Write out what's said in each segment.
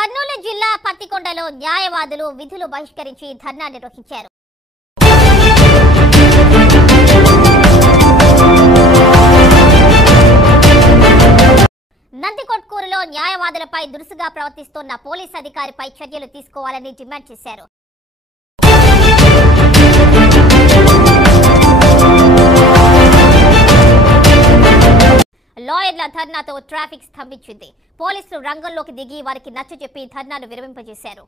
కర్నూలు జిల్లా పత్తికొండలో న్యాయవాదులు విధులు బహిష్కరించి ధర్నా నిర్వహించారు. నందికొట్కూరులో న్యాయవాదులపై దురుసుగా ప్రవర్తిస్తున్న పోలీస్ అధికారిపై చర్యలు తీసుకోవాలని డిమాండ్ చేశారు. లాయర్ల ధర్నాతో ట్రాఫిక్ స్తంభించింది. పోలీసులు రంగంలోకి దిగి వారికి నచ్చజెప్పి ధర్నాను విరమింపజేశారు.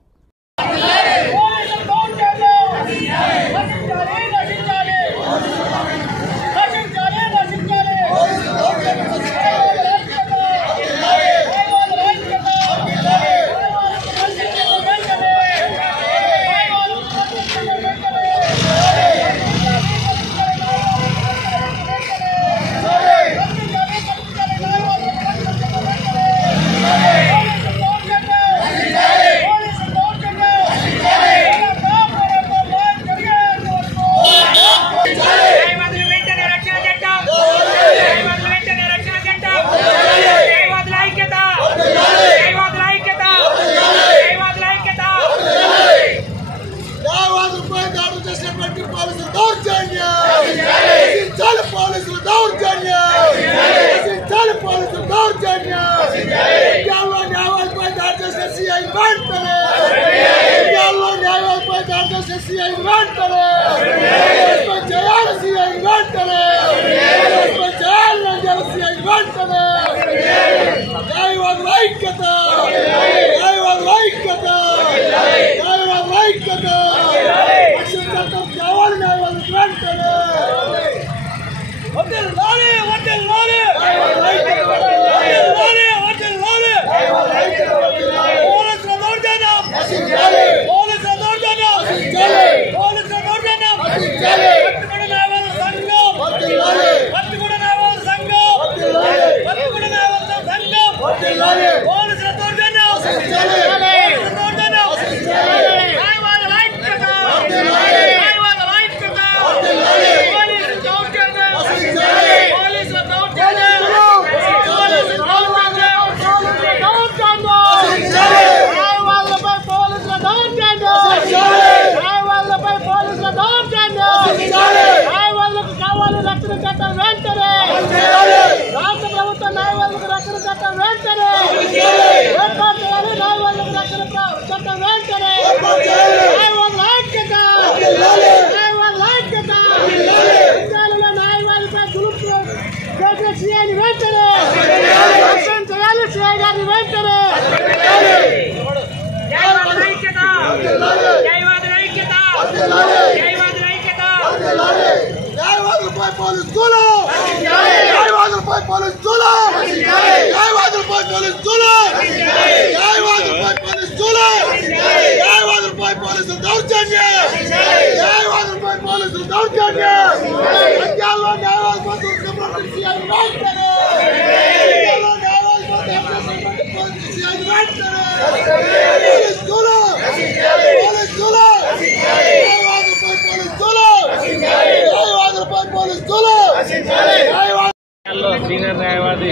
సీనియర్ న్యాయవాది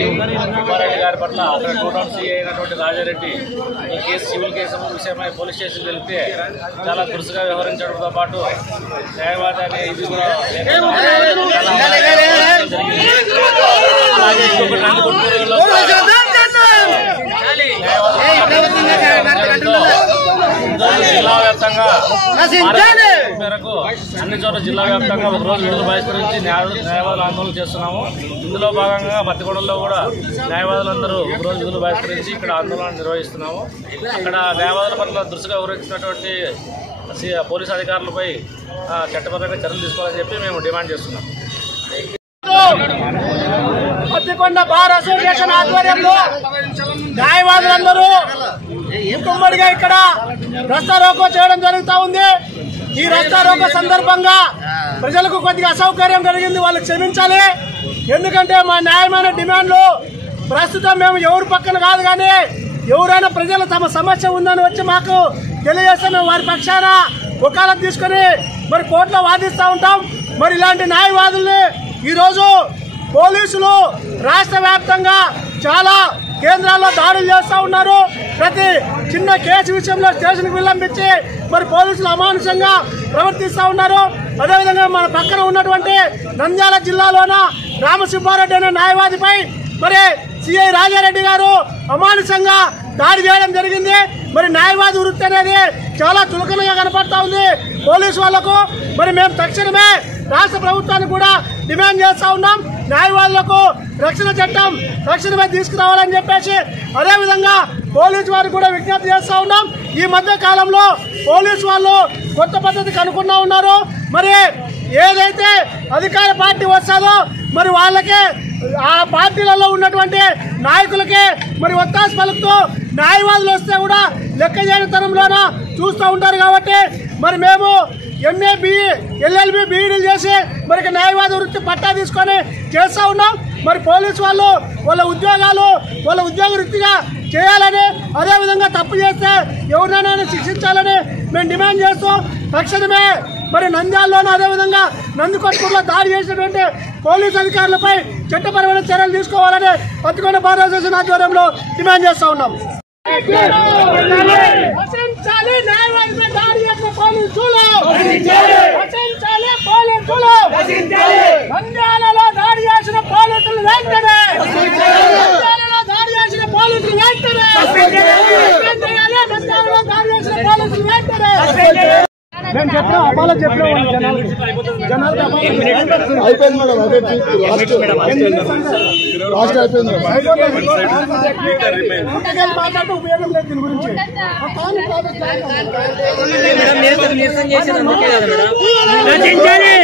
సుబ్బారెడ్డి గారి పట్ల అక్కడ టూటౌన్ సీఐ అయినటువంటి రాజారెడ్డి ఈ కేసు సివిల్ కేసు విషయమై పోలీస్ స్టేషన్ వెళ్తే చాలా దురుసుగా వ్యవహరించడంతో పాటు న్యాయవాది అనే ఇది కూడా జిల్లా వ్యాప్తంగా మేరకు అన్ని చోట్ల జిల్లా వ్యాప్తంగా ఒక రోజు విడుదల బహిష్కరించి న్యాయవాదులు ఆందోళన చేస్తున్నాము. ఇందులో భాగంగా పత్తికొండలో కూడా న్యాయవాదులందరూ ఒక రోజు విడుదల బహిష్కరించి ఇక్కడ ఆందోళన నిర్వహిస్తున్నాము. అక్కడ న్యాయవాదుల పట్ల దురుసుగా వ్యవహరించినటువంటి పోలీసు అధికారులపై చట్టపరంగా చర్యలు తీసుకోవాలని చెప్పి మేము డిమాండ్ చేస్తున్నాం. పత్తికొండ బార్ అసోసియేషన్ ఆధ్వర్యంలో న్యాయవాదులందరూ ఉమ్మడిగా ఇక్కడ రస్తా రోకో చేయడం జరుగుతూ ఉంది. ఈ రస్తా రోకో సందర్భంగా ప్రజలకు కొద్దిగా అసౌకర్యం కలిగింది, వాళ్ళు క్షమించాలి. ఎందుకంటే మా న్యాయమైన డిమాండ్లు ప్రస్తుతం మేము ఎవరి పక్కన కాదు, కానీ ఎవరైనా ప్రజలు తమ సమస్య ఉందని వచ్చి మాకు తెలియజేస్తే మేము వారి పక్షాన వకాలత్ తీసుకుని మరి కోర్టులో వాదిస్తూ ఉంటాం. మరి ఇలాంటి న్యాయవాదుల్ని ఈరోజు పోలీసులు రాష్ట్ర వ్యాప్తంగా చాలా కేంద్రాల్లో దాడులు చేస్తూ ఉన్నారు. ప్రతి చిన్న కేసు విషయంలో స్టేషన్కి విలంబించి మరి పోలీసులు అమానుషంగా ప్రవర్తిస్తూ ఉన్నారు. అదేవిధంగా మన పక్కన ఉన్నటువంటి నంద్యాల జిల్లాలోన రామసింహారెడ్డి అనే న్యాయవాదిపై మరి సిఐ రాజారెడ్డి గారు అమానుషంగా దాడి చేయడం జరిగింది. మరి న్యాయవాది వృత్తి అనేది చాలా చులకనగా కనపడతా ఉంది పోలీసు వాళ్లకు. మరి మేము తక్షణమే రాష్ట్ర ప్రభుత్వాన్ని కూడా డిమాండ్ చేస్తా ఉన్నాం, న్యాయవాదులకు రక్షణ చట్టం తక్షణమే తీసుకురావాలని చెప్పేసి. అదేవిధంగా పోలీసు వారికి కూడా విజ్ఞప్తి చేస్తా ఉన్నాం. ఈ మధ్య కాలంలో పోలీసు వాళ్ళు కొత్త పద్ధతికి అనుకున్నా ఉన్నారు. మరి ఏదైతే అధికార పార్టీ వస్తుందో మరి వాళ్ళకే ఆ పార్టీలలో ఉన్నటువంటి నాయకులకే మరి ఒత్తాసు పలుకుతూ న్యాయవాదులు వస్తే కూడా లెక్క చేయనితనంలోన చూస్తూ ఉంటారు. కాబట్టి మరి మేము MA BE LLB BEdలు చేసి మరి న్యాయవాద వృత్తి పట్టా తీసుకొని చేస్తూ ఉన్నాం. మరి పోలీసు వాళ్ళు వాళ్ళ ఉద్యోగాలు వాళ్ళ ఉద్యోగ వృత్తిగా చేయాలని, అదేవిధంగా తప్పు చేస్తే ఎవరినైనా శిక్షించాలని మేము డిమాండ్ చేస్తూ తక్షణమే మరి నంద్యాలలోనూ అదేవిధంగా నందికొట్కూరులో దాడి చేసినటువంటి పోలీసు అధికారులపై చట్టపరమైన చర్యలు తీసుకోవాలని పత్తికొండ బార్ అసోసియేషన్ ఆధ్వర్యంలో డిమాండ్ చేస్తూ ఉన్నాం. నంద్యాలలో దాడి చేసిన పోలీసులు వెంటనే మేము చెప్పిన అపాలో చెప్పిన అయిపోయింది మేడం, అదే లాస్ట్ అయిపోయింది. మాట్లాడితే ఉపయోగం లేదు దీని గురించి. కూర్చోండి.